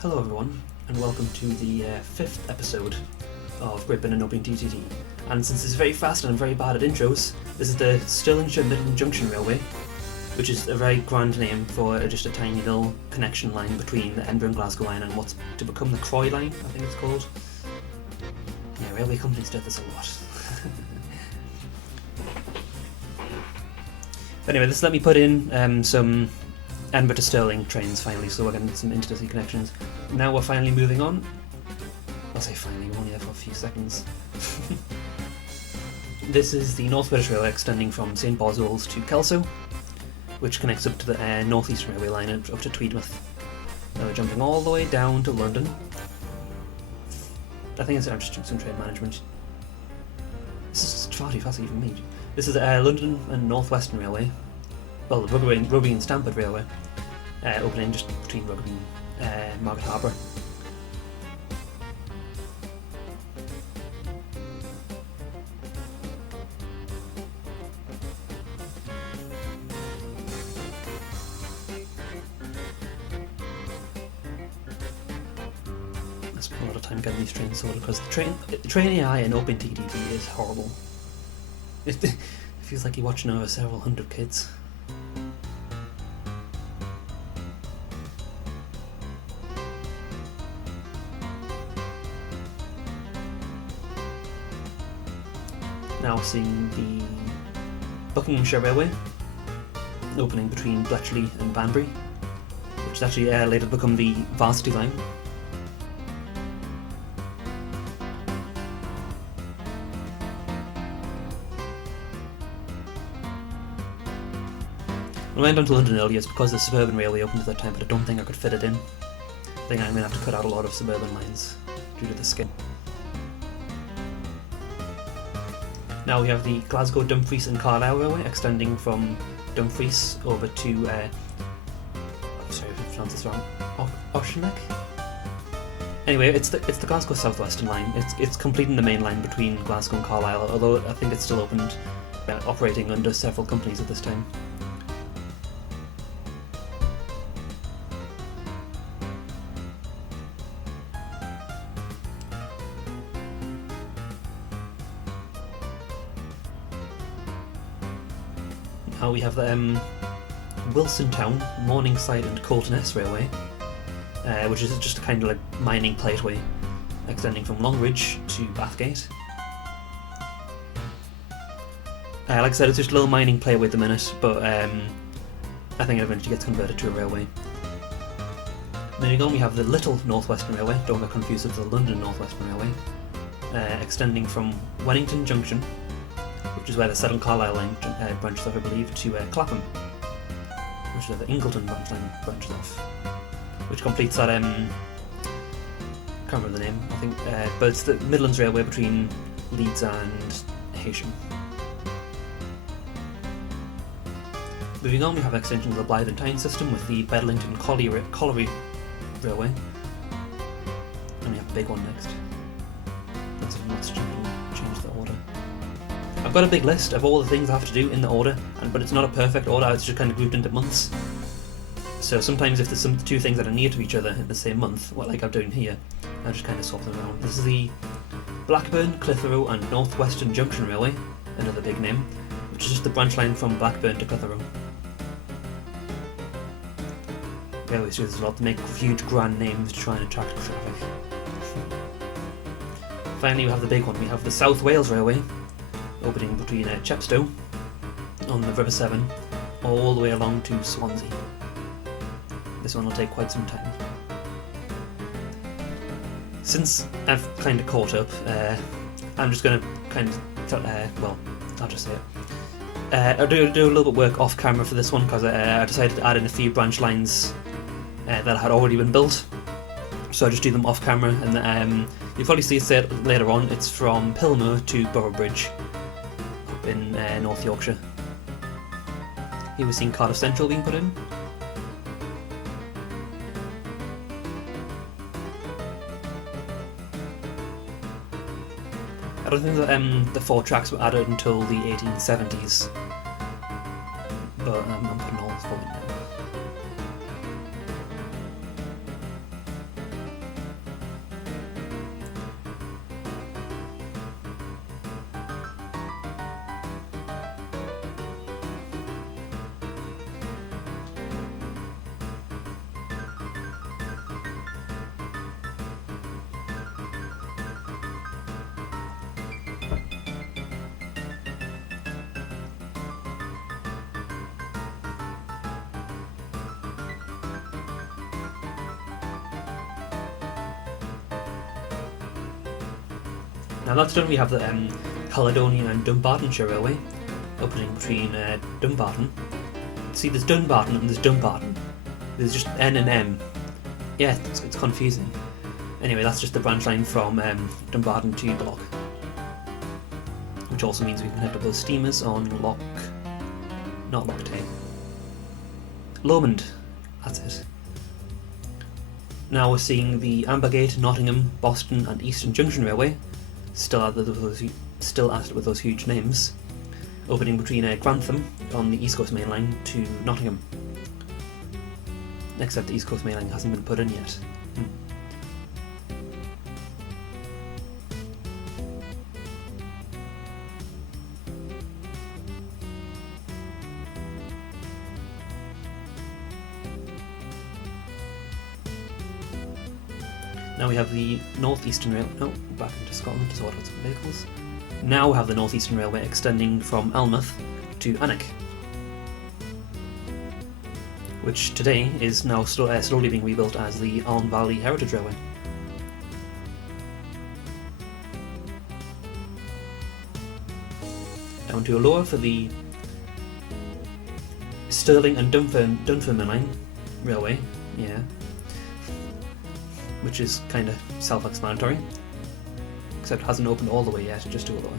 Hello everyone, and welcome to the fifth episode of Ribbon and OpenTTD. And since it's very fast and I'm very bad at intros, this is the Stirlingshire Midland Junction Railway, which is a very grand name for just a tiny little connection line between the Edinburgh and Glasgow line and what's to become the Croy line, I think it's called. Yeah, railway companies do this a lot. But anyway, this let me put in some Edinburgh to Stirling trains finally, so we're getting some intercity connections. Now we're finally moving on. I'll say finally, we're only there for a few seconds. This is the North British Railway extending from St Boswell's to Kelso, which connects up to the North East Railway line up to Tweedmouth. Now we're jumping all the way down to London. I think I'm just doing some train management. This is far too fast even me. This is London and North Western Railway. Well, the Rugby and Stamford Railway, opening just between Rugby and Market Harbour. I spent a lot of time getting these trains sorted because the train AI in OpenTTD is horrible. It feels like you're watching over several hundred kids. Now seeing the Buckinghamshire Railway opening between Bletchley and Banbury, which is actually later become the Varsity line. When I went down to London earlier, it's because the Suburban Railway opened at that time, but I don't think I could fit it in. I think I'm going to have to cut out a lot of suburban lines due to the scale. Now we have the Glasgow, Dumfries and Carlisle Railway extending from Dumfries over to, sorry if I pronounced this wrong, Auchinleck? Anyway, it's the Glasgow South Western line. It's completing the main line between Glasgow and Carlisle, although I think it's still opened, operating under several companies at this time. Now we have the Wilson Town, Morningside and Colton S Railway, which is just a kind of like mining plateway extending from Longridge to Bathgate. Like I said, it's just a little mining plateway at the minute, but I think it eventually gets converted to a railway. Moving on, we have the Little North Western Railway, don't get confused with the London North Western Railway, extending from Wennington Junction, which is where the Saddle Carlisle line branches off, I believe, to Clapham, which is where the Ingleton branch line branches off, which completes that, can't remember the name, I think, but it's the Midlands Railway between Leeds and Heysham. Moving on, we have extension of the Blythe and Tyne system with the Bedlington Colliery Railway, and we have the big one next. Let's change the order. I've got a big list of all the things I have to do in the order, but it's not a perfect order, it's just kind of grouped into months. So sometimes if there's some two things that are near to each other in the same month, like I'm doing here, I just kind of swap them around. This is the Blackburn, Clitheroe and North Western Junction Railway, another big name, which is just the branch line from Blackburn to Clitheroe. Railways do this a lot, to make huge grand names to try and attract traffic. Finally we have the big one, we have the South Wales Railway, opening between Chepstow on the River Severn all the way along to Swansea. This one will take quite some time. Since I've kind of caught up, I'm just going to kind of, I'll just say it. I'll do a little bit of work off camera for this one because I decided to add in a few branch lines that had already been built. So I just do them off camera, and you'll probably see it later on. It's from Pilmoor to Boroughbridge in North Yorkshire. Here we're seeing Cardiff Central being put in. I don't think that the 4 tracks were added until the 1870s, but I'm putting all this forward now. Now that's done, we have the Caledonian and Dumbartonshire Railway, opening between Dumbarton. See, there's Dunbarton and there's Dumbarton. There's just N and M. Yeah, it's confusing. Anyway, that's just the branch line from Dumbarton to Block. Which also means we can head to those steamers on not Loch Tay. Lomond, that's it. Now we're seeing the Ambergate, Nottingham, Boston and Eastern Junction Railway, still added with those huge names, opening between Grantham on the East Coast Mainline to Nottingham. Except the East Coast Mainline hasn't been put in yet. Now we have the Northeastern Railway. No, back into Scotland to sort out some vehicles. Now we have the Northeastern Railway extending from Alnmouth to Alnwick, which today is now slowly being rebuilt as the Aln Valley Heritage Railway. Down to Alloa for the Stirling and Dunfermline Railway, yeah, which is kind of self-explanatory, except it hasn't opened all the way yet, just to Alloa.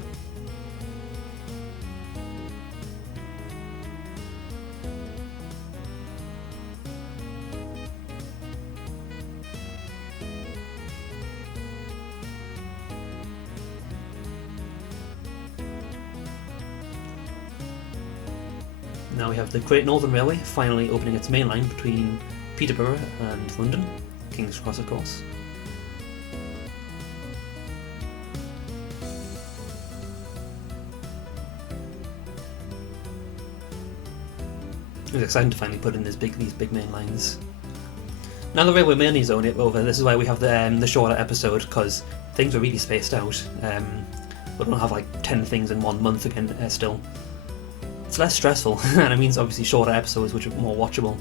Now we have the Great Northern Railway finally opening its main line between Peterborough and London, King's Cross of course. It was exciting to finally put in these big main lines. Now the railway mainly is only over. This is why we have the shorter episode, because things were really spaced out. We don't have like 10 things in 1 month again still. It's less stressful, and it means obviously shorter episodes which are more watchable.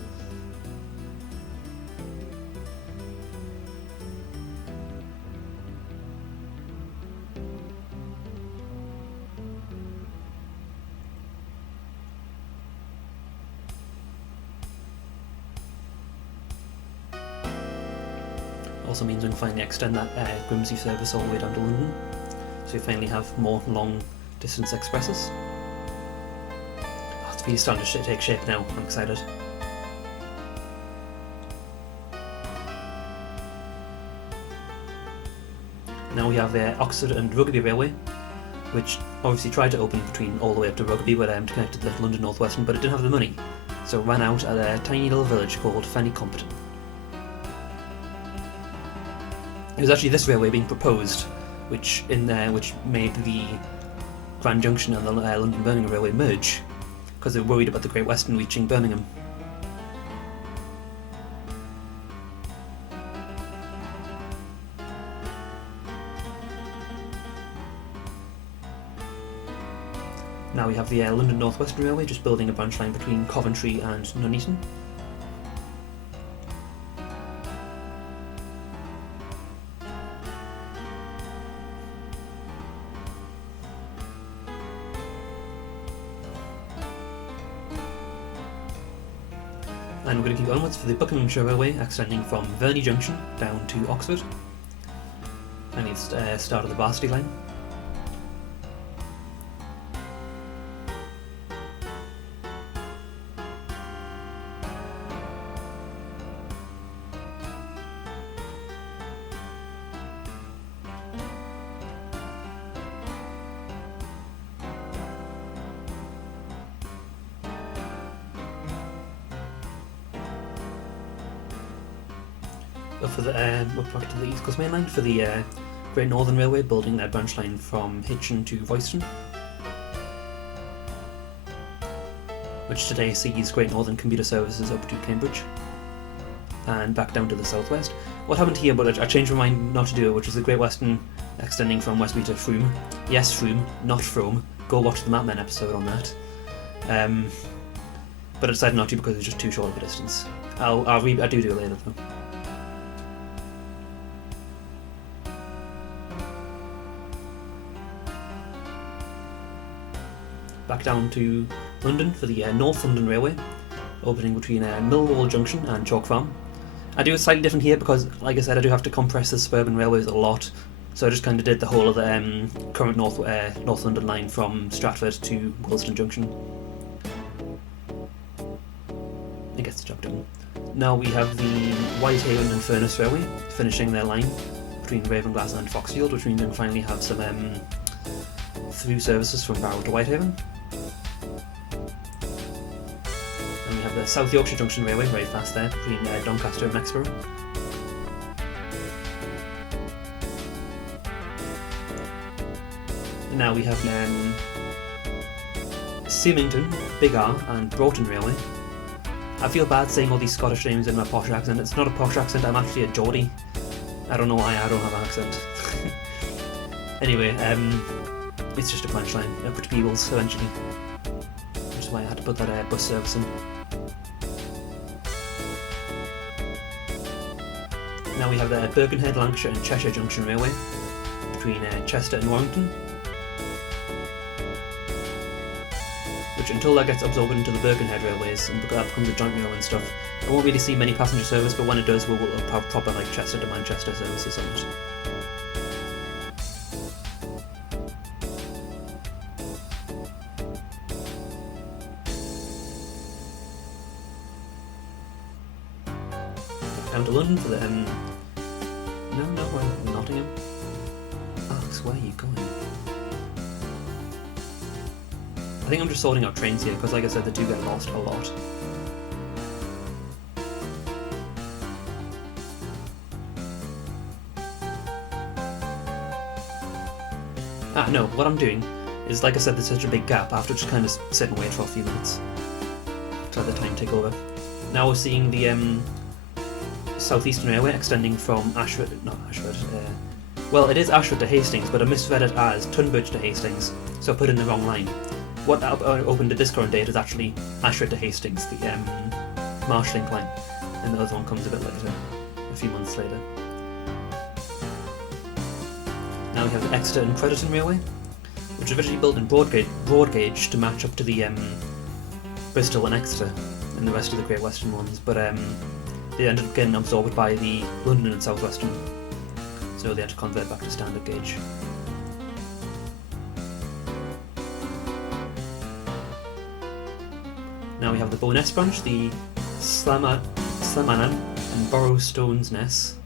Also means we can finally extend that Grimsby service all the way down to London, so we finally have more long distance expresses. It's really starting to take shape now. I'm excited. Now we have Oxford and Rugby Railway, which obviously tried to open between all the way up to Rugby, but to connect to the London North Western, but it didn't have the money, so it ran out at a tiny little village called Fenny Compton. It was actually this railway being proposed, which made the Grand Junction and the London and Birmingham Railway merge, because they were worried about the Great Western reaching Birmingham. Now we have the London North Western Railway just building a branch line between Coventry and Nuneaton. And we're going to keep onwards for the Buckinghamshire Railway, extending from Verney Junction down to Oxford. And it's start of the Barnstaple line. We're back to the East Coast Mainline for the Great Northern Railway, building their branch line from Hitchin to Royston, which today sees Great Northern commuter services up to Cambridge and back down to the southwest. What happened here, but I changed my mind not to do it, which is the Great Western extending from Westby to Frome. Yes, Frome, not Frome. Go watch the Mapmen episode on that. But I decided not to because it's just too short of a distance. I do it later though. back down to London for the North London Railway, opening between Millwall Junction and Chalk Farm. I do it slightly different here because, like I said, I do have to compress the suburban railways a lot, so I just kind of did the whole of the current North London line from Stratford to Willesden Junction. It gets the job done. Now we have the Whitehaven and Furness Railway finishing their line between Ravenglass and Foxfield, which means we can finally have some through services from Barrow to Whitehaven. And we have the South Yorkshire Junction Railway very fast there between Doncaster and Mexborough. And now we have Symington, Big R and Broughton Railway. I feel bad saying all these Scottish names in my posh accent. It's not a posh accent, I'm actually a Geordie. I don't know why I don't have an accent. Anyway, it's just a punchline for the Beagles eventually. Which is why I had to put that bus service in. Now we have the Birkenhead, Lancashire and Cheshire Junction Railway between Chester and Warrington, which until that gets absorbed into the Birkenhead railways and that becomes a joint rail and stuff, I won't really see many passenger service, but when it does, we'll have proper like Chester to Manchester services on it. Down to London for the no, we're Nottingham. Alex, where are you going? I think I'm just sorting out trains here because, like I said, they do get lost a lot. No, what I'm doing is, like I said, there's such a big gap. I have to just kind of sit and wait for a few minutes to let the time take over. Now we're seeing the South Eastern Railway extending from well, it is Ashford to Hastings, but I misread it as Tunbridge to Hastings, so I put in the wrong line. What opened at this current date is actually Ashford to Hastings, the Marshling line, and the other one comes a bit later, a few months later. Now we have the Exeter and Crediton Railway, which was originally built in broad gauge to match up to the Bristol and Exeter and the rest of the Great Western ones, but they ended up getting absorbed by the London and South Western, so they had to convert back to standard gauge. Now we have the Bowness branch, the Slamanan and Borrowstones Ness.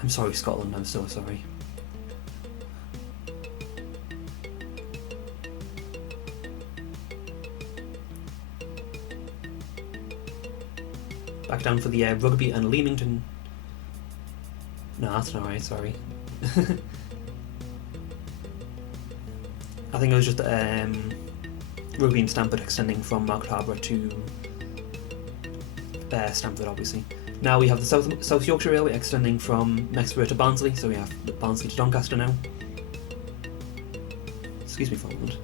I'm sorry, Scotland, I'm so sorry. Back down for the Rugby and Leamington. No, that's not right, sorry. I think it was just Rugby and Stamford extending from Market Harbour to Stamford, obviously. Now we have the South Yorkshire Railway extending from Mexborough to Barnsley, so we have Barnsley to Doncaster now. Excuse me for a moment.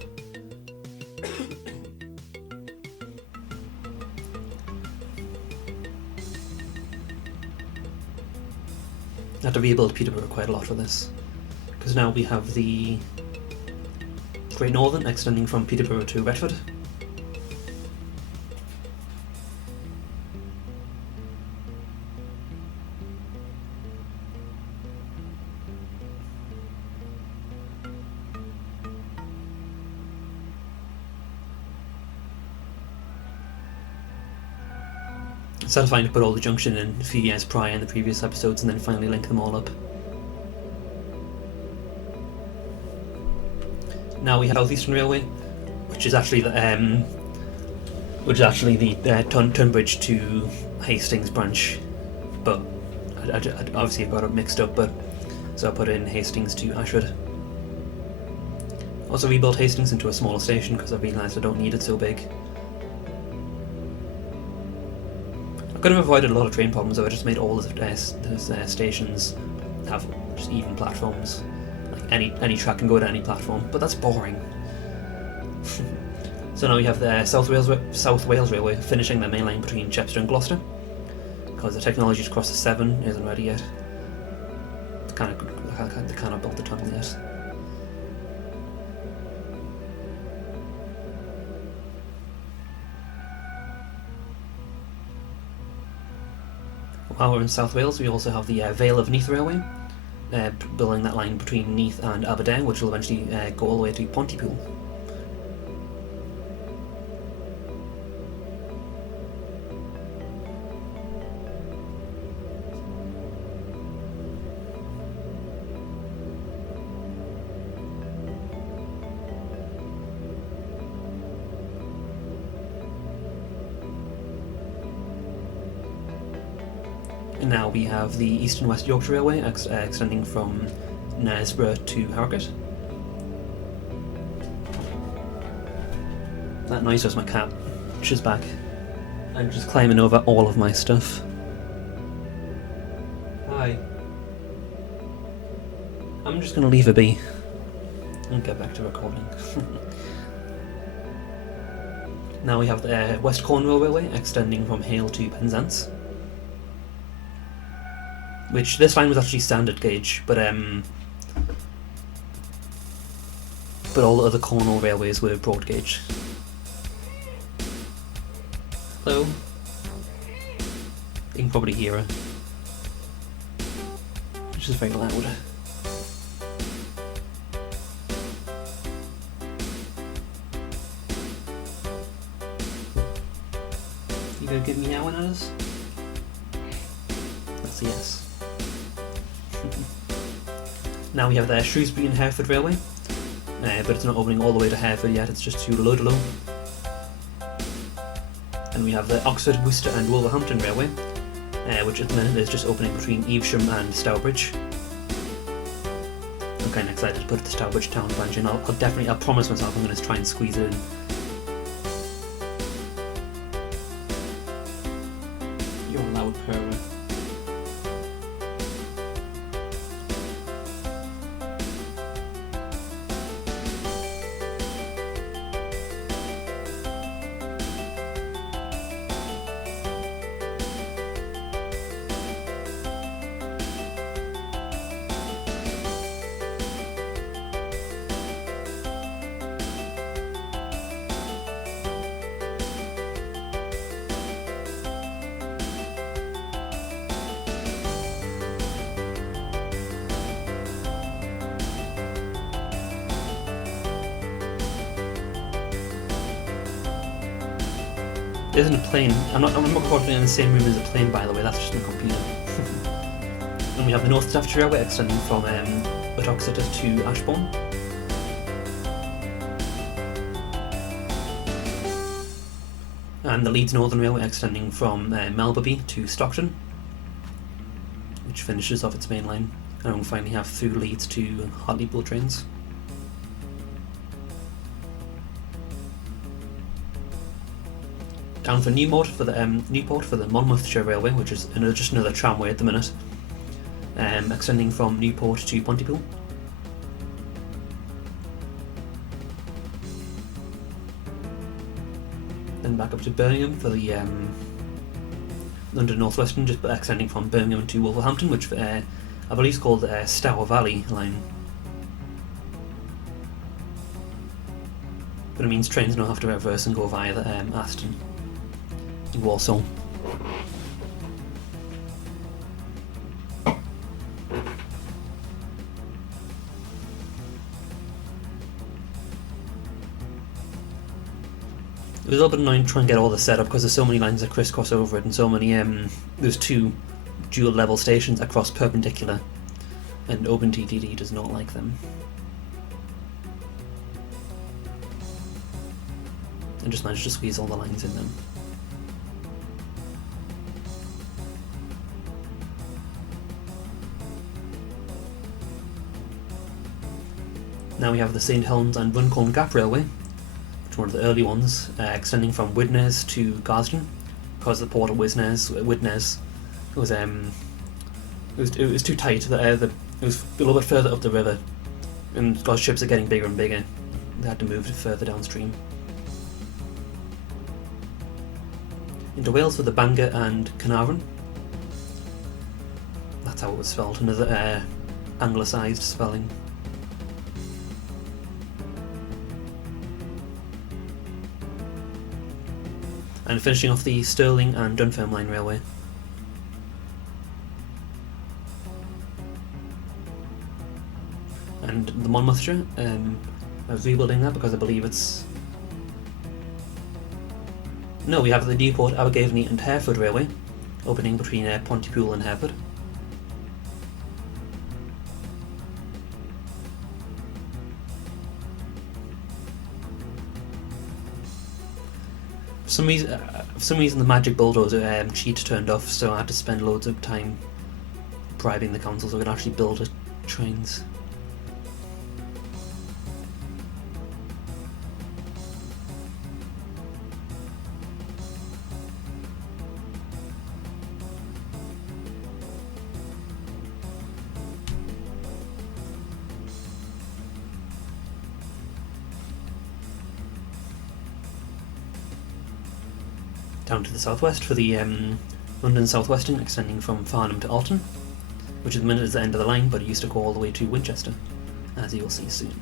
I had to rebuild Peterborough quite a lot for this, because now we have the Great Northern extending from Peterborough to Retford. Satisfying to put all the Junction in a few years prior in the previous episodes and then finally link them all up. Now we have South Eastern Railway, which is actually the Tunbridge to Hastings branch, but I obviously got it mixed up. But so I put in Hastings to Ashford. Also rebuilt Hastings into a smaller station because I realised I don't need it so big. I could have avoided a lot of train problems though. I just made all the stations have just even platforms. Like any track can go to any platform, but that's boring. So now we have the South Wales Railway finishing their main line between Chepstow and Gloucester, because the technology to cross the Severn isn't ready yet. They cannot build the tunnel yet. while we're in South Wales, we also have the Vale of Neath Railway, building that line between Neath and Aberdeen, which will eventually go all the way to Pontypool. And now we have the East and West Yorkshire Railway extending from Knaresborough to Harrogate. That noise was my cat. She's back. I'm just climbing over all of my stuff. Hi. I'm just gonna leave her be and get back to recording. Now we have the West Cornwall Railway extending from Hale to Penzance. Which this line was actually standard gauge, but all the other Cornwall railways were broad gauge. Hello. You can probably hear her, which is very loud. You gonna give me meowing at us? That's a yes. Now we have the Shrewsbury and Hereford Railway, but it's not opening all the way to Hereford yet, it's just to Ludlow. And we have the Oxford, Worcester and Wolverhampton Railway, which at the minute is just opening between Evesham and Stourbridge. I'm kind of excited to put the Stourbridge town branch in. I'll promise myself I'm going to try and squeeze it in. You're a loud purrer. There isn't a plane. I'm not recording in the same room as a plane, by the way, that's just my computer. And we have the North Staffordshire Railway extending from Uttoxeter to Ashbourne. And the Leeds Northern Railway extending from Melbourne to Stockton, which finishes off its main line. And we'll finally have through Leeds to Hartlepool trains. Down for Newport for the Monmouthshire Railway, which is just another tramway at the minute, extending from Newport to Pontypool. Then back up to Birmingham for the London North Western, just extending from Birmingham to Wolverhampton, which I believe is called the Stour Valley line. But it means trains don't have to reverse and go via the Aston. Warsaw. It was a little bit annoying to try and get all this set up because there's so many lines that crisscross over it and so many there's two dual level stations across perpendicular, and OpenTTD does not like them. And just managed to squeeze all the lines in them. Now we have the St Helens and Runcorn Gap Railway, which is one of the early ones, extending from Widnes to Garston, because the port of Widnes it was too tight. It was a little bit further up the river, and because ships are getting bigger and bigger, they had to move it further downstream. Into Wales for the Bangor and Carnarvon. That's how it was spelled, another anglicised spelling. And finishing off the Stirling and Dunfermline Railway. and the Monmouthshire. I was rebuilding that because I believe it's... No, we have the Newport, Abergavenny and Hereford Railway, opening between Pontypool and Hereford. For some reason the magic bulldozer cheat turned off, so I had to spend loads of time bribing the council so we could actually build trains. Down to the southwest for the London South Western, extending from Farnham to Alton, which at the minute is the end of the line, but it used to go all the way to Winchester, as you will see soon.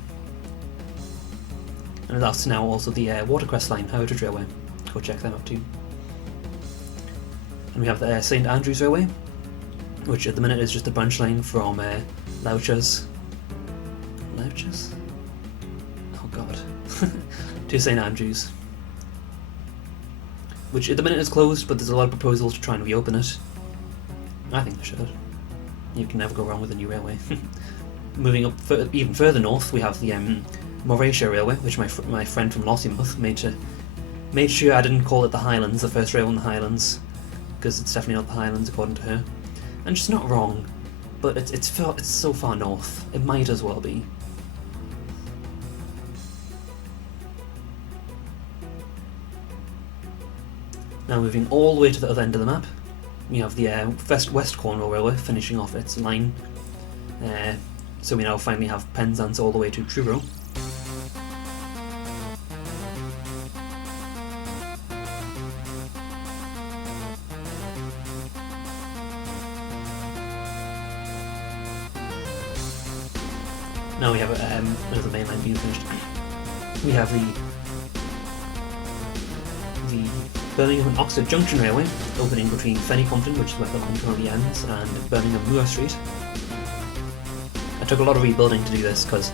And that's now also the Watercress Line, Heritage Railway. Go check them out too. And we have the St Andrews Railway, which at the minute is just a branch line from Louchers? Oh god. to St Andrews. Which at the minute is closed, but there's a lot of proposals to try and reopen it. I think they should. You can never go wrong with a new railway. Moving up even further north, we have the Mauritian Railway, which my friend from Lossiemouth made sure I didn't call it the Highlands, the first rail in the Highlands, because it's definitely not the Highlands according to her. And she's not wrong, but it's so far north, it might as well be. Now moving all the way to the other end of the map, we have the West Cornwall Railway finishing off its line. So we now finally have Penzance all the way to Truro. Now we have another main line being finished. We have the Birmingham and Oxford Junction Railway, opening between Fenny Compton, which is where the line currently ends, and Birmingham Moor Street. I took a lot of rebuilding to do this because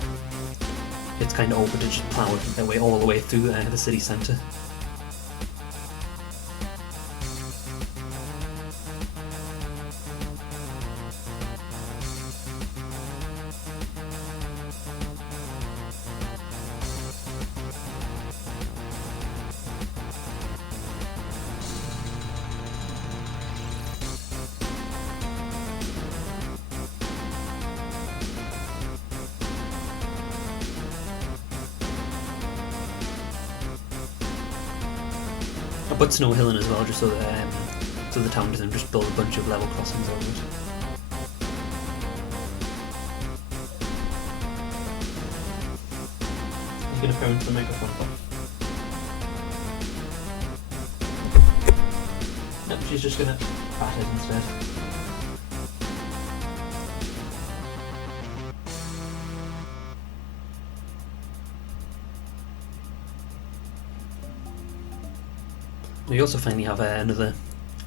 it's kind of old, but just powered their way all the way through the city centre. I put Snow Hill in as well, just so that so the town doesn't just build a bunch of level crossings over it. You can appearance the microphone off. Nope, she's just gonna pat it instead. We also finally have another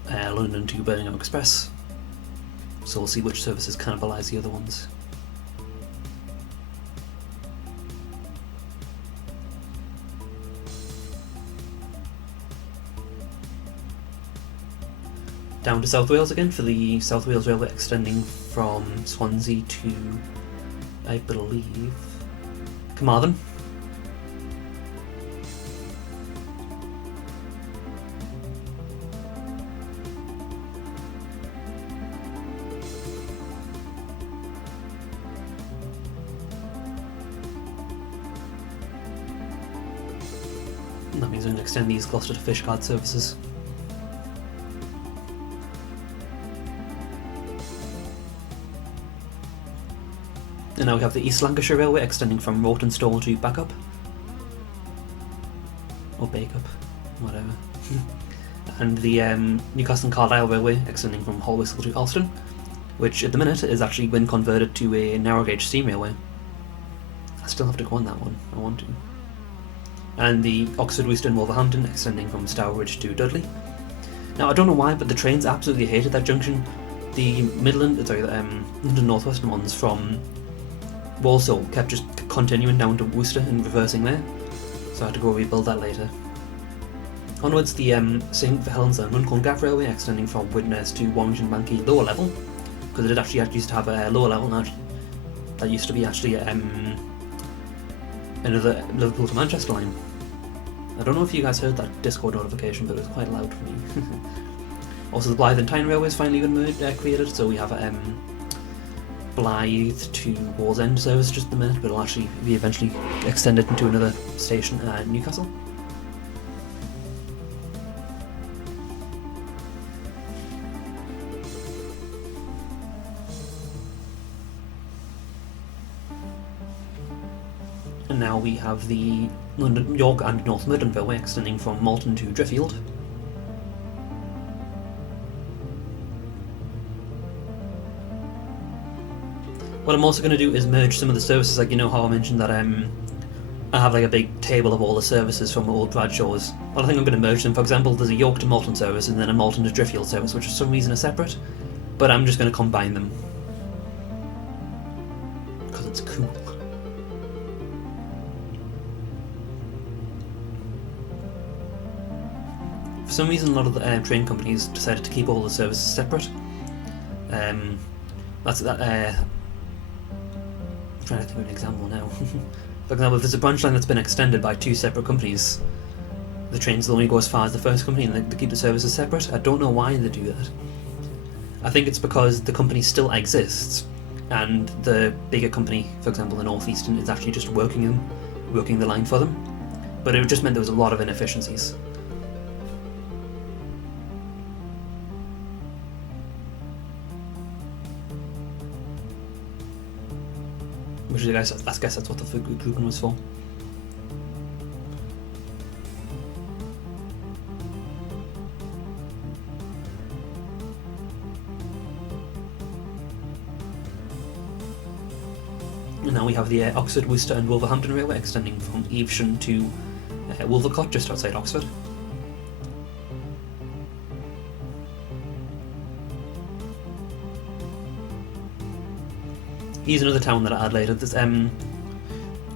London to Birmingham Express, so we'll see which services cannibalise the other ones. Down to South Wales again for the South Wales Railway, extending from Swansea to, I believe, Carmarthen. That means we're going to extend these Gloucester to Fishguard services. And now we have the East Lancashire Railway extending from Rawtenstall to Backup. Or Backup, whatever. And the Newcastle and Carlisle Railway extending from Holwhistle to Alston, which at the minute is actually been converted to a narrow gauge steam railway. I still have to go on that one, I want to. And the Oxford Euston Wolverhampton extending from Stourbridge to Dudley. Now I don't know why, but the trains absolutely hated that junction. The London North Western ones from Walsall kept just continuing down to Worcester and reversing there, so I had to go rebuild that later. Onwards, the same for Helens and Runcorn Gap Railway, extending from Widnes to Warrington Banky lower level, because it actually used to have a lower level now. That used to be actually another Liverpool to Manchester line. I don't know if you guys heard that Discord notification, but it was quite loud for me. Also, the Blythe and Tyne Railway is finally been created, so we have Blythe to Wallsend service just at the minute, but it'll actually be eventually extended into another station at Newcastle. And now we have the London, York and North Midland Railway extending from Malton to Driffield. What I'm also going to do is merge some of the services, like you know how I mentioned that I have like a big table of all the services from old Bradshaws. Well, I think I'm going to merge them. For example, there's a York to Malton service and then a Malton to Driffield service, which for some reason are separate, but I'm just going to combine them because it's cool. For some reason, a lot of the train companies decided to keep all the services separate. I'm trying to think of an example now. For example, if there's a branch line that's been extended by two separate companies, the trains will only go as far as the first company and they keep the services separate. I don't know why they do that. I think it's because the company still exists and the bigger company, for example the North Eastern, is actually just working the line for them. But it just meant there was a lot of inefficiencies. Which I guess that's what the grouping was for. And now we have the Oxford, Worcester and Wolverhampton Railway extending from Evesham to Wolvercott, just outside Oxford. Here's another town that I add later. There's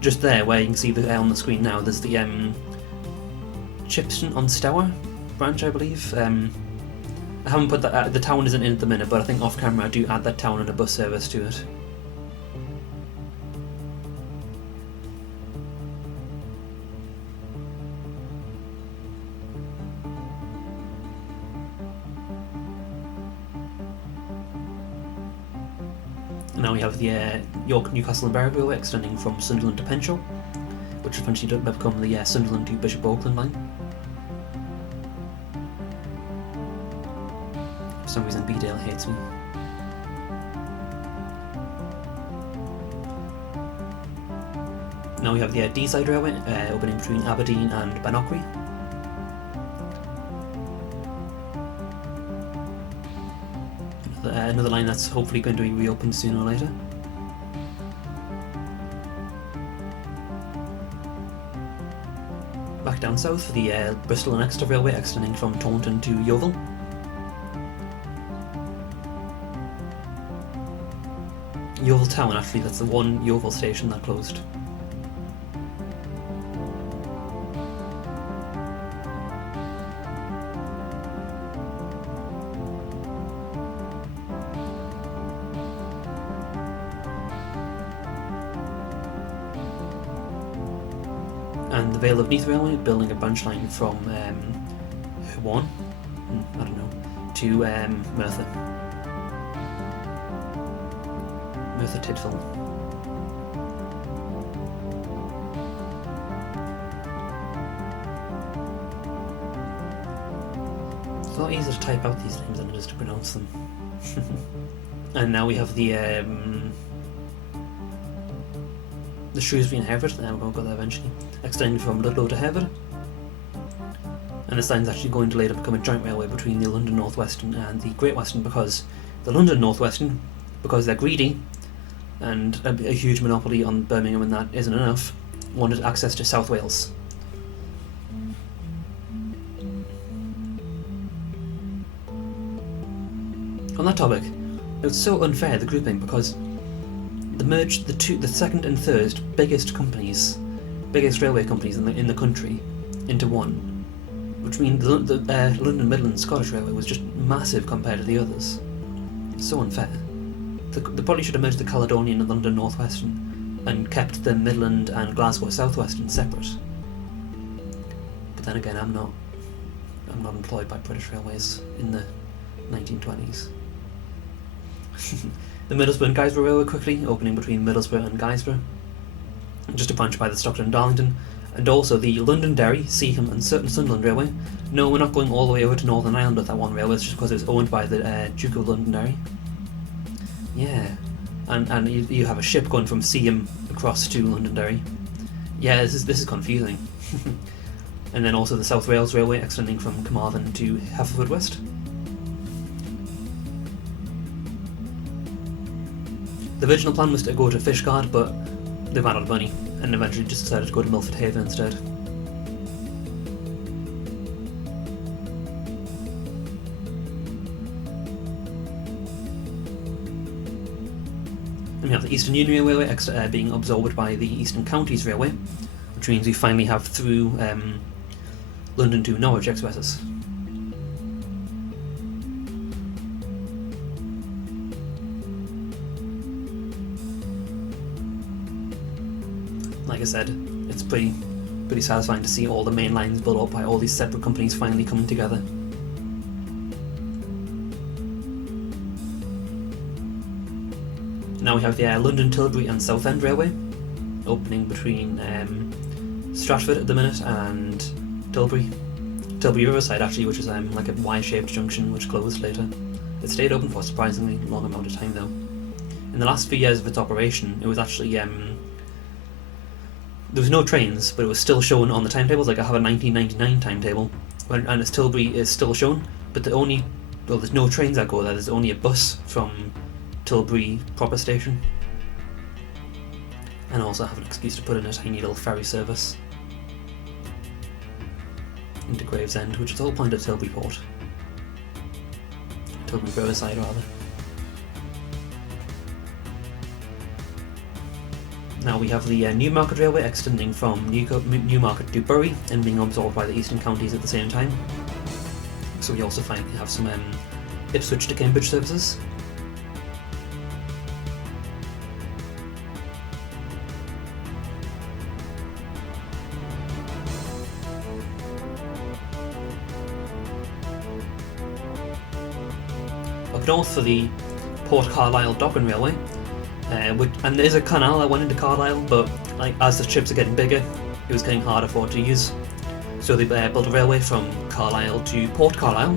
just there where you can see the on the screen now. There's the Chipston on Stour branch, I believe. I haven't put that. The town isn't in at the minute, but I think off camera I do add that town and a bus service to it. Now we have the York, Newcastle and Berwick Railway extending from Sunderland to Penshaw, which eventually will become the Sunderland to Bishop Auckland line. For some reason Bedale hates me. Now we have the Deeside Railway opening between Aberdeen and Banockery. Another line that's hopefully going to be reopened sooner or later. Back down south for the Bristol and Exeter Railway extending from Taunton to Yeovil. Yeovil Town, actually, that's the one Yeovil station that closed. And the Vale of Neath Railway building a branch line from Huon, I don't know, to Merthyr Tydfil. It's a lot easier to type out these names than it is to pronounce them. And now we have the Shrewsbury and Hereford, and we're going to go there eventually, extending from Ludlow to Hereford. And this line's actually going to later become a joint railway between the London North Western and the Great Western, because the London North Western, because they're greedy and a huge monopoly on Birmingham and that isn't enough, wanted access to South Wales. On that topic, it's so unfair, the grouping, because they merged the second and third biggest railway companies in the country into one, which means the London Midland Scottish Railway was just massive compared to the others. So unfair. They probably should have merged the Caledonian and London North Western and kept the Midland and Glasgow South Western separate. But then again, I'm not employed by British Railways in the 1920s. The Middlesbrough and Guisborough Railway quickly, opening between Middlesbrough and Guisborough, just a branch by the Stockton and Darlington, and also the Londonderry, Seaham and Sunderland Railway. No, we're not going all the way over to Northern Ireland with that one railway, it's just because it was owned by the Duke of Londonderry. Yeah, and you have a ship going from Seaham across to Londonderry. Yeah, this is confusing. And then also the South Wales Railway extending from Carmarthen to Haverfordwest. The original plan was to go to Fishguard, but they ran out of money and eventually just decided to go to Milford Haven instead. And we have the Eastern Union Railway being absorbed by the Eastern Counties Railway, which means we finally have through London to Norwich expresses. Like I said, it's pretty satisfying to see all the main lines built up by all these separate companies finally coming together. Now we have the London, Tilbury and Southend Railway, opening between Stratford at the minute and Tilbury Riverside actually, which is like a Y-shaped junction which closed later. It stayed open for a surprisingly long amount of time though. In the last few years of its operation, it was actually there was no trains, but it was still shown on the timetables. Like I have a 1999 timetable, and it's Tilbury is still shown, but there's no trains that go there. There's only a bus from Tilbury proper station, and I also have an excuse to put in a tiny little ferry service into Gravesend, which is the whole point of Tilbury Port. Tilbury Riverside, rather. Now we have the Newmarket Railway extending from Newmarket to Bury and being absorbed by the Eastern Counties at the same time. So we also finally have some Ipswich to Cambridge services. Up north for the Port Carlisle Docking Railway, and there's a canal that went into Carlisle, but as the ships are getting bigger, it was getting harder for it to use. So they built a railway from Carlisle to Port Carlisle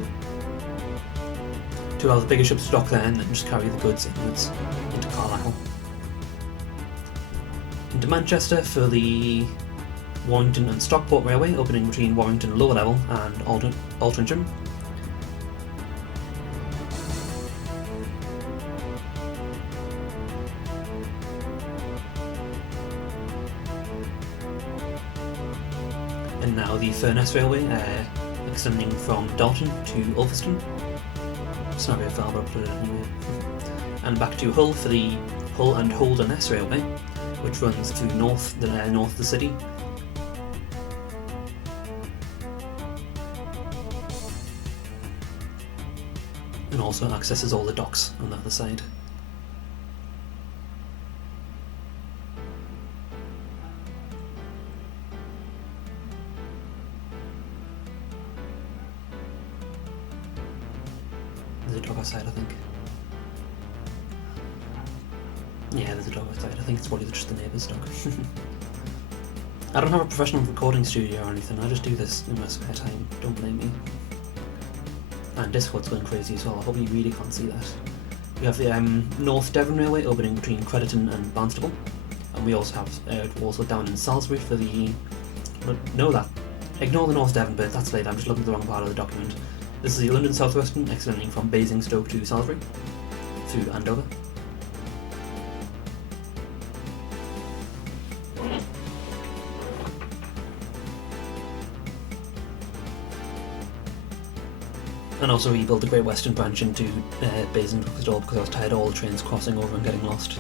to allow the bigger ships to dock there and then just carry the goods inwards into Carlisle. Into Manchester for the Warrington and Stockport Railway, opening between Warrington Lower Level and Altrincham. And now the Furness Railway, extending from Dalton to Ulverston. It's not very far, but I'll put it anyway. And back to Hull for the Hull and Holderness Railway, which runs through north of the city. And also accesses all the docks on the other side. There's a dog outside, I think. Yeah, there's a dog outside. I think it's probably just the neighbour's dog. I don't have a professional recording studio or anything. I just do this in my spare time. Don't blame me. And Discord's going crazy as well. I hope you really can't see that. We have the North Devon Railway opening between Crediton and Barnstaple, and we also have also down in Salisbury for the. Ignore the North Devon bit. That's later. I'm just looking at the wrong part of the document. This is the London South Western extending from Basingstoke to Salisbury through Andover. And also rebuilt the Great Western branch into Basingstoke because I was tired of all the trains crossing over and getting lost.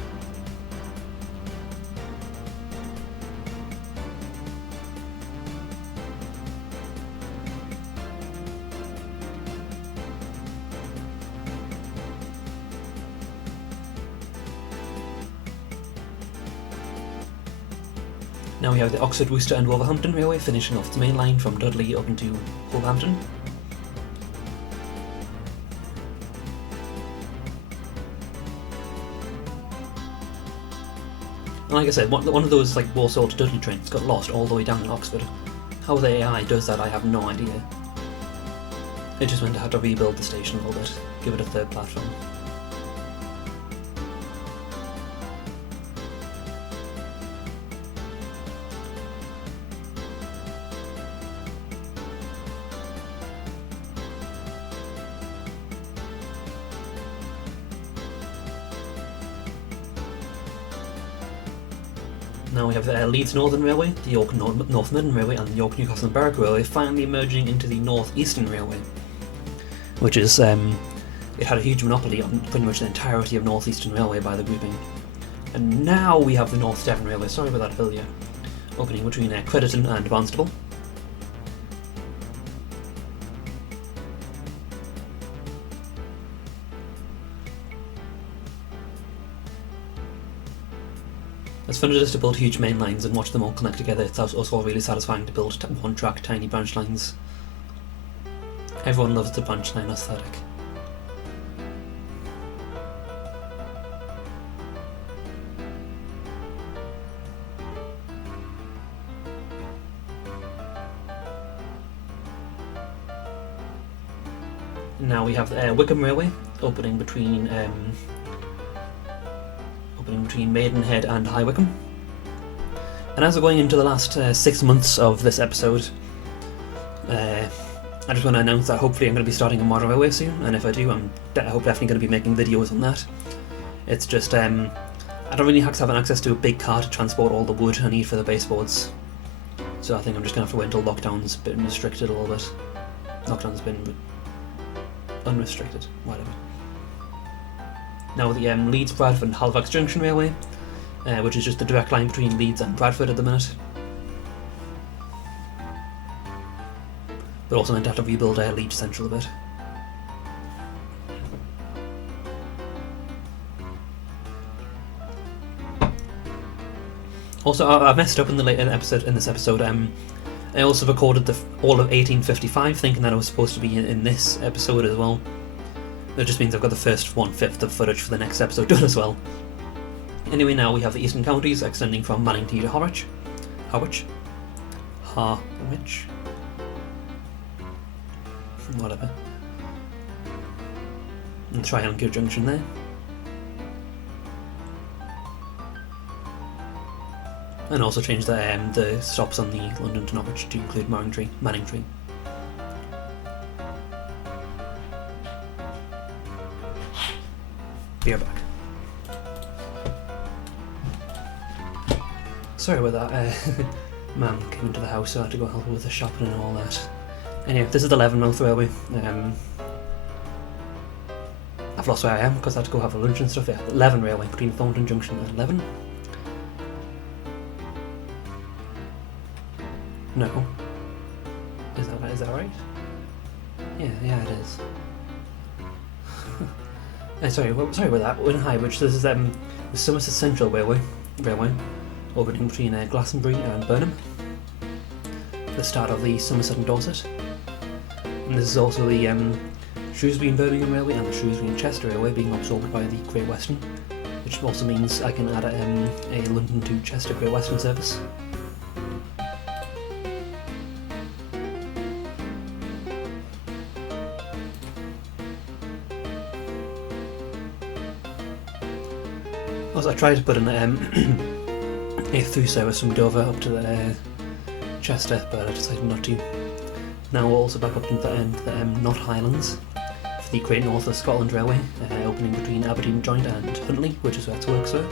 Now we have the Oxford, Worcester and Wolverhampton Railway finishing off the main line from Dudley up into Wolverhampton. And like I said, one of those like Walsall to Dudley trains got lost all the way down in Oxford. How the AI does that, I have no idea. It just meant I had to rebuild the station a little bit, give it a third platform. Now we have the Leeds Northern Railway, the York North Midland Railway and the York Newcastle and Berwick Railway finally merging into the North Eastern Railway, which is, it had a huge monopoly on pretty much the entirety of North Eastern Railway by the grouping. And now we have the North Devon Railway, sorry about that earlier, opening between Crediton and Barnstaple. It's fun just to build huge main lines and watch them all connect together. It's also really satisfying to build one-track tiny branch lines. Everyone loves the branch line aesthetic. Now we have the Wickham Railway opening between Maidenhead and High Wycombe. And as we're going into the last 6 months of this episode, I just want to announce that hopefully I'm going to be starting a modern railway soon, and if I do, I'm definitely going to be making videos on that. It's just, I don't really have access to a big car to transport all the wood I need for the baseboards, so I think I'm just going to have to wait until lockdown's been restricted a little bit. Lockdown's been unrestricted, whatever. Now the Leeds, Bradford and Halifax Junction Railway, which is just the direct line between Leeds and Bradford at the minute. But also meant to have to rebuild Leeds Central a bit. Also, I messed up in this episode. I also recorded all of 1855, thinking that I was supposed to be in this episode as well. That just means I've got the first 1/5 of footage for the next episode done as well. Anyway, now we have the eastern counties extending from Mannington to Harwich. Whatever. And Triangular Junction there. And also change the stops on the London to Norwich to include Manningtree. Beer back. Sorry about that. Man came into the house, so I had to go help her with the shopping and all that. Anyway, this is the Leavenworth Railway. I've lost where I am because I had to go have a lunch and stuff. Yeah, the Leven Railway between Thornton Junction and Leven. No. Is that right? Yeah, it is. Sorry about that. We're in Highwich. This is the Somerset Central Railway, opening between Glastonbury and Burnham. The start of the Somerset and Dorset. And this is also the Shrewsbury and Birmingham Railway and the Shrewsbury and Chester Railway being absorbed by the Great Western, which also means I can add a London to Chester Great Western service. Also, I tried to put in a through service from Dover up to Chester, but I decided not to. Now we're also back up to the Knott Highlands for the Great North of Scotland Railway, opening between Aberdeen Joint and Huntly, which is where it works for.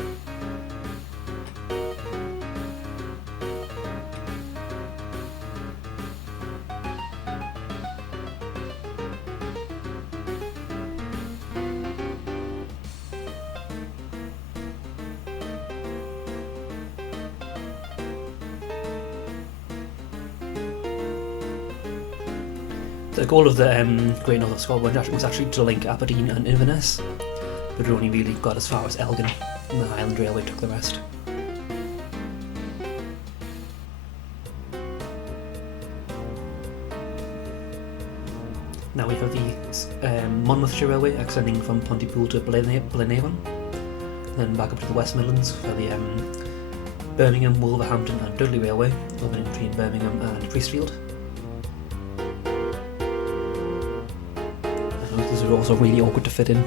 The goal of the Great North of Scotland was actually to link Aberdeen and Inverness, but it only really got as far as Elgin, and the Highland Railway took the rest. Now we have the Monmouthshire Railway extending from Pontypool to Blaenavon, then back up to the West Midlands for the Birmingham, Wolverhampton and Dudley Railway, opening between Birmingham and Priestfield. I know these are also really awkward to fit in.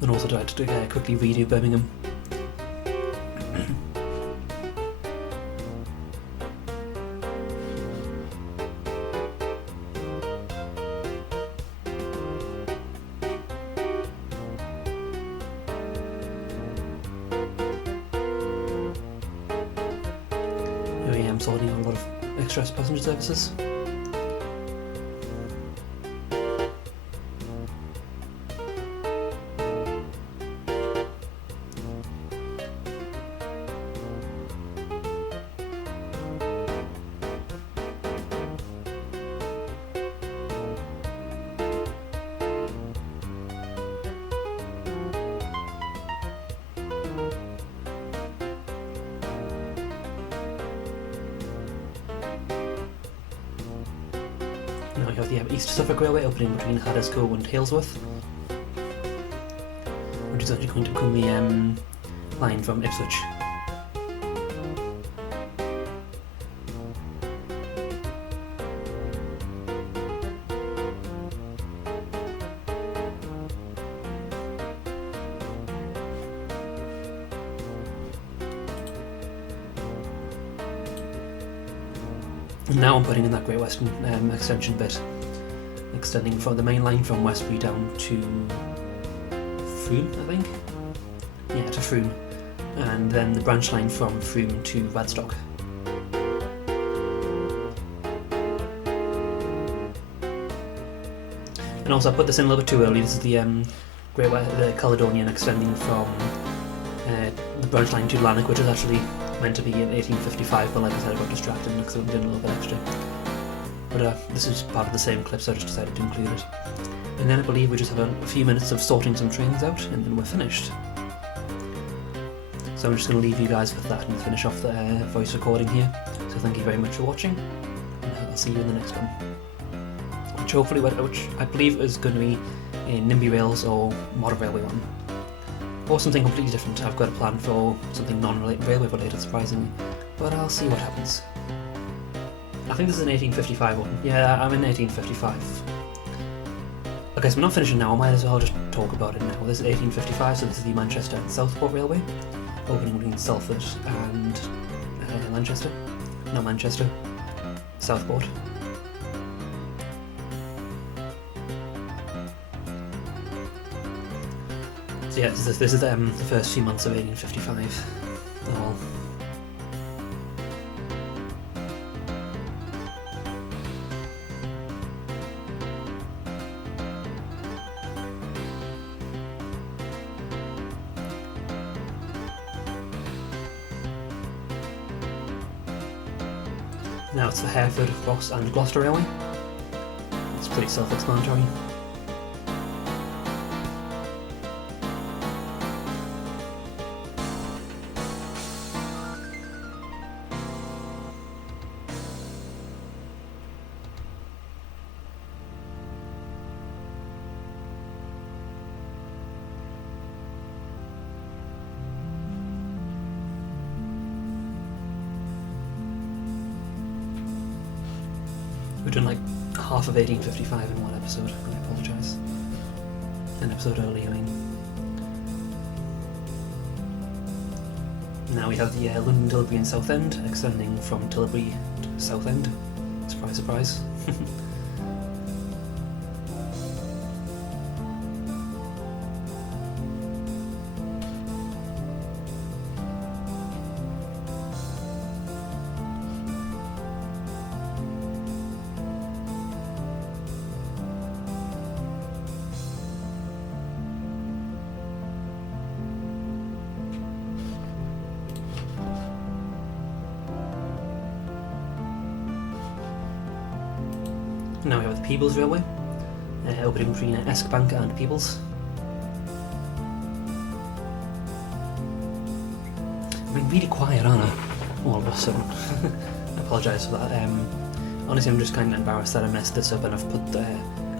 And also tried to quickly redo Birmingham. Here I am sorting out a lot of express passenger services. Now we have the East Suffolk Railway opening between Haddiscoe and Halesworth, which is actually going to become the line from Ipswich. And now I'm putting in that Great Western extension bit, extending from the main line from Westbury down to Frome, I think? Yeah, to Frome, and then the branch line from Frome to Radstock. And also I put this in a little bit too early. This is the the Caledonian extending from the branch line to Lanark, which is actually meant to be in 1855, but like I said, I got distracted because I'm doing a little bit extra. But this is part of the same clip, so I just decided to include it. And then I believe we just have a few minutes of sorting some trains out, and then we're finished. So I'm just going to leave you guys with that and finish off the voice recording here. So thank you very much for watching, and I'll see you in the next one. Which I believe is going to be a NIMBY Rails or Modern Railway one. Or something completely different. I've got a plan for something non-railway related, surprisingly, but I'll see what happens. I think this is an 1855 one. Yeah, I'm in 1855. Okay, so we're not finishing now, I might as well just talk about it now. This is 1855, so this is the Manchester and Southport Railway, opening between Salford and Manchester. No, Manchester. Southport. So yeah, this is the first few months of 1855. Oh. Now it's the Hereford, Ross and Gloucester Railway. It's pretty self-explanatory. We've done like half of 1855 in one episode, I apologise. An episode early, I mean. Now we have the London, Tilbury and Southend, extending from Tilbury to Southend. Surprise, surprise. Now we have the Peebles Railway, opening between Esquebank and Peebles. I'm being really quiet, aren't I? All of a sudden. I apologise for that. Honestly, I'm just kind of embarrassed that I messed this up and I've put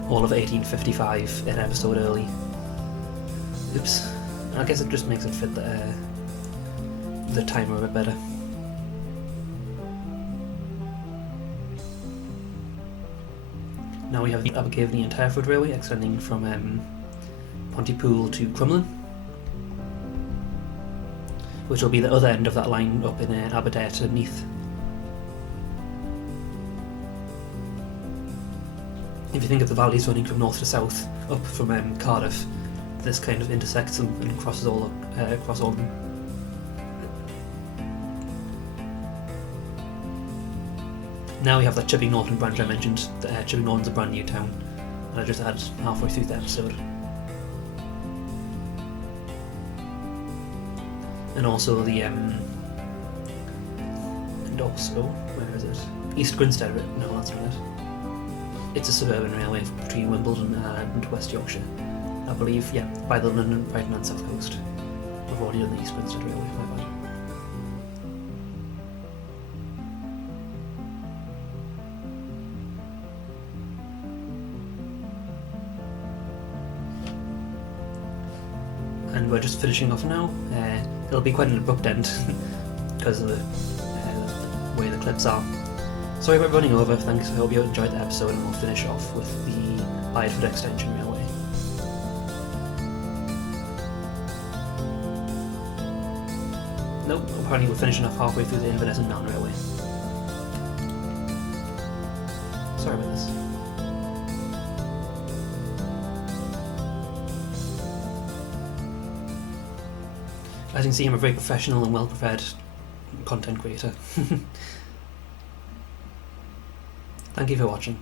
all of 1855 an episode early. Oops. I guess it just makes it fit the timer a bit better. Now we have the Abergavenny and Hereford Railway extending from Pontypool to Crumlin, which will be the other end of that line up in Aberdare to Neath. If you think of the valleys running from north to south, up from Cardiff, this kind of intersects them and crosses all across all of them. Now we have that Chipping Norton branch I mentioned. Chipping Norton's a brand new town, and I just added halfway through the episode. And also where is it? East Grinstead. No, that's not it. It's a suburban railway between Wimbledon and West Yorkshire. I believe, yeah, by the London, Brighton and South Coast. I've already done the East Grinstead Railway, my bad. And we're just finishing off now. It'll be quite an abrupt end because of the way the clips are. Sorry about running over, thanks. I hope you enjoyed the episode, and we'll finish off with the Bideford Extension Railway. Nope, apparently we're finishing off halfway through the Inverness and Mountain Railway. Sorry about this. As you can see, I'm a very professional and well-prepared content creator. Thank you for watching.